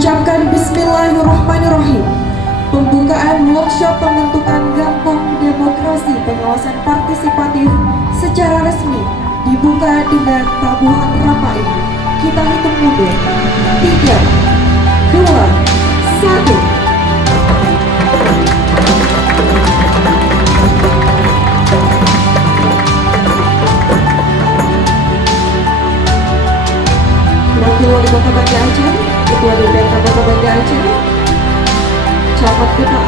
Ucapkan Bismillahirrahmanirrahim. Pembukaan workshop pembentukan Gampong Demokrasi Pengawasan Partisipatif secara resmi dibuka dengan tabuhan rampai. Kita hitung mundur. 3, 2, 1. Wakil Wali Kota Banda Aceh, Ketua DPRD Kota Banda Aceh, Camat Kota